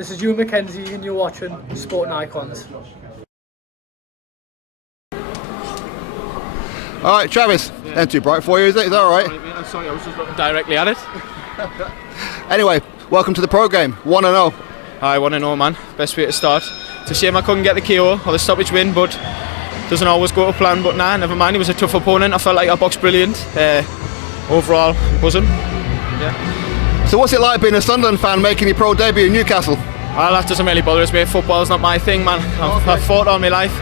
This is Hugh Mackenzie and you're watching Sporting Icons. Alright, Travis, ain't too bright for you, is it? Is that alright? I'm sorry, I was just looking directly at it. Anyway, welcome to the pro game, 1-0. I want to know, man. Best way to start. It's a shame I couldn't get the KO or the stoppage win, but doesn't always go to plan. But nah, never mind. It was a tough opponent. I felt like I boxed brilliant. Overall, buzzing. Yeah. So what's it like being a Sunderland fan making your pro debut in Newcastle? Well, that doesn't really bother us, mate. Football's not my thing, man. I've fought all my life.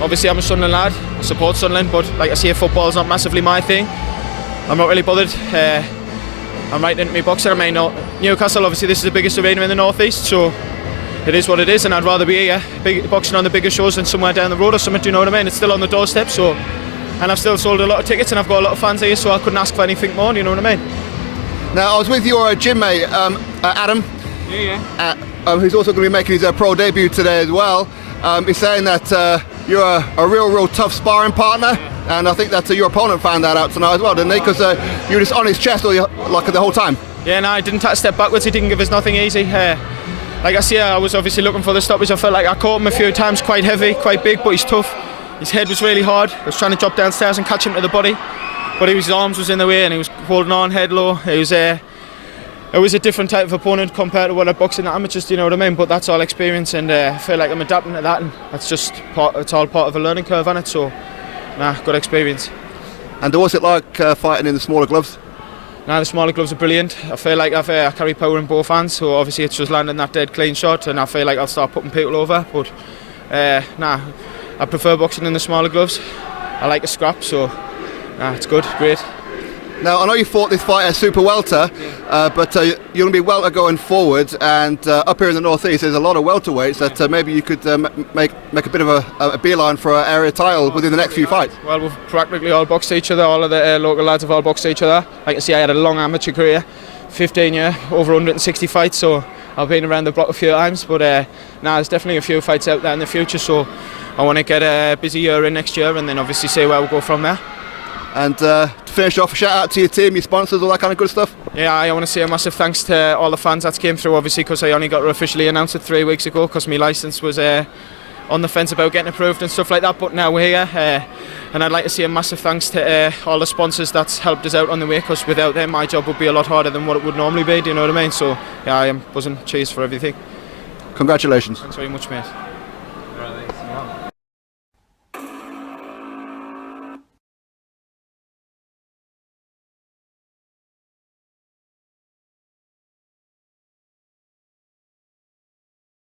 Obviously, I'm a Sunderland lad. I support Sunderland, but like I say, football's not massively my thing. I'm not really bothered. I'm right into my boxing. I mean, Newcastle, obviously, this is the biggest arena in the northeast, so it is what it is, and I'd rather be boxing on the bigger shows than somewhere down the road or something. Do you know what I mean? It's still on the doorstep, so, and I've still sold a lot of tickets, and I've got a lot of fans here, so I couldn't ask for anything more. Do you know what I mean? Now, I was with your gym mate, Adam. Yeah. Who's also going to be making his pro debut today as well. He's saying that you're a real tough sparring partner, and I think that your opponent found that out tonight as well, didn't he? Because you were just on his chest like the whole time. Yeah, no, I didn't take a step backwards. He didn't give us nothing easy. Like I say, I was obviously looking for the stoppage. I felt like I caught him a few times, quite heavy, quite big, but he's tough. His head was really hard. I was trying to drop downstairs and catch him to the body, but his arms was in the way and he was holding on head low. It was a different type of opponent compared to what I box in the amateurs, do you know what I mean? But that's all experience, and I feel like I'm adapting to that, and that's just it's all part of a learning curve, isn't it? So, good experience. And what's it like fighting in the smaller gloves? The smaller gloves are brilliant. I feel like I carry power in both hands, so obviously it's just landing that dead clean shot, and I feel like I'll start putting people over. But I prefer boxing in the smaller gloves. I like a scrap, so it's good, great. Now, I know you fought this fight as super welter, but you're going to be welter going forward, and up here in the northeast there's a lot of welterweights that maybe you could make a bit of a beeline for an area title within the next few fights. Well, we've practically all boxed each other. All of the local lads have all boxed each other. Like I say, I had a long amateur career, 15 years, over 160 fights, so I've been around the block a few times, but there's definitely a few fights out there in the future, so I want to get a busy year in next year and then obviously see where we'll go from there. And to finish off, a shout out to your team, your sponsors, all that kind of good stuff. Yeah, I want to say a massive thanks to all the fans that came through, obviously, because I only got to officially announce it 3 weeks ago because my licence was on the fence about getting approved and stuff like that, but now we're here. And I'd like to say a massive thanks to all the sponsors that's helped us out on the way, because without them my job would be a lot harder than what it would normally be, do you know what I mean? So yeah, I am buzzing. Cheers for everything. Congratulations. Thanks very much, mate.